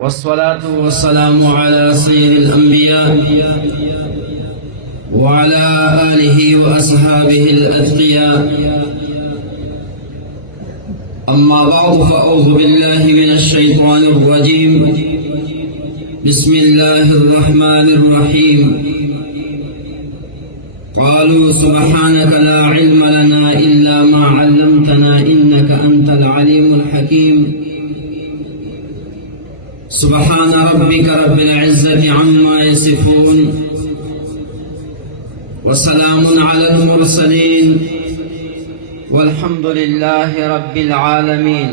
والصلاة والسلام على سيد الأنبياء وعلى آله وأصحابه الأتقياء. أما بعد فأعوذ بالله من الشيطان الرجيم. بسم الله الرحمن الرحيم. قالوا سبحانك لا علم لنا إلا ما علمتنا إنك أنت العليم الحكيم. سبحان ربك رب العزة عما يصفون وسلام على المرسلين والحمد لله رب العالمين.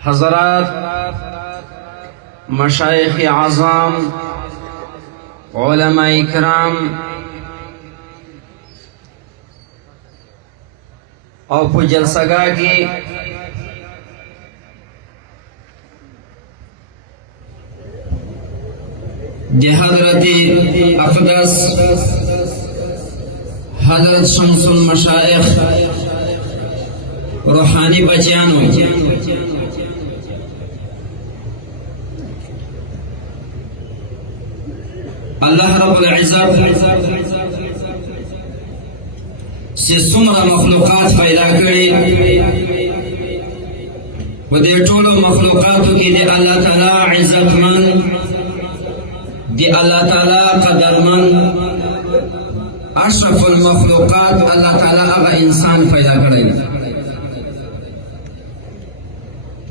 حضرات مشایخ اعظام، علماء اکرام او په جلسګاه کې د حضرت اقدس حضرت شمس المشایخ روحانی بچیانو، الله رب العزت سے څومره مخلوقات پیدا کړي، و دې ټولو مخلوقاتو کې د الله تعالی عزتمن، دی اللہ تعالی قدرمن، اشرف المخلوقات اللہ تعالی اغا انسان پیدا کرے.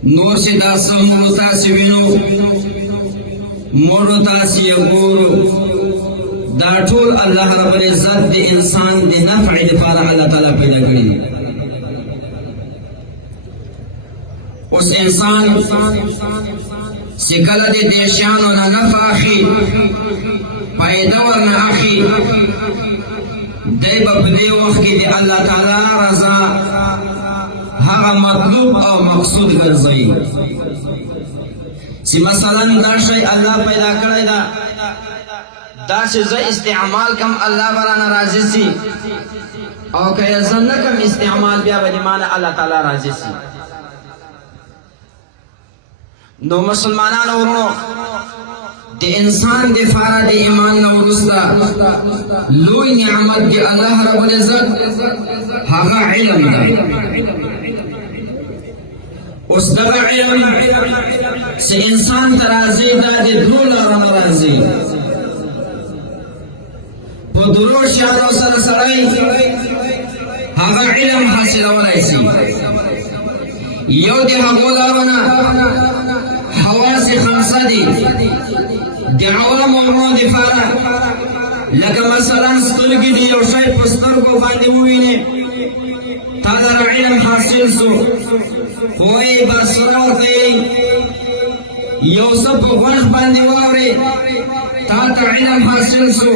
نور سے دا سمرو تاسی وینو، مورو تاسی یگورو، دا ټول اللہ رب العزت دی انسان دی نفع دی پارا اللہ تعالی پیدا کرے. اس انسان سکل دی دیشانو نا نفع آخی، پایده ورنا آخی، دی بپدی وقت کی دی اللہ تعالی رضا هغه مطلوب او مقصود گرزئی. سی مثلا در شئی اللہ پیدا کردی دا سی زی استعمال کم اللہ برانا راضی سی، او که یزن نکم استعمال بیا بدیمان اللہ تعالی راضی سی. نو مسلمانانو ورونو، د انسان د فارا د ایمان نو ورستا لوی نعمت دی الله رب العزت هغه علم دی. اوس دغه علم چې انسان ترازی دا د ټول رمضان په درو شهر سره سړی هغه علم حاصلولای شي. یو د هغو لارونه حواس خمسه دی د عوام ورونو دپاره، لکه مثلا سترګې د یو شی په سترګو باندې ووینې، تا در علم حاصل سو، خو بصره ورته یو څه په غوږ باندې واورې، تا ته علم حاصل سو.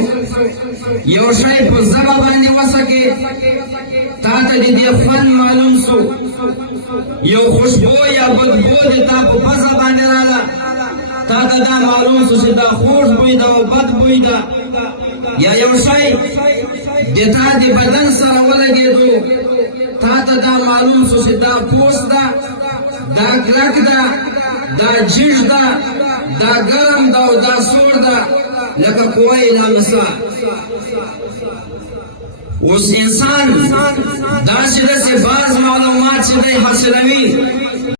یو شی په ژبه باندې وڅکې، تا ته د دې خوند معلوم سو. یو خوشبو یا بدبو د تا په پزه باندې راغله، تا ته دا معلوم سو چې دا خوږ بوی ده او بد بوی ده. یا یو شی د تا د بدن سره ولګېدو، تا ته دا معلوم سو چې دا پوست ده، دا کلک ده، دا جیږ ده، دا ګرم ده او دا سوړ ده، لکه قوه لامسه. اوس انسان داسې داسې بعض معلومات چې دی حاصلوي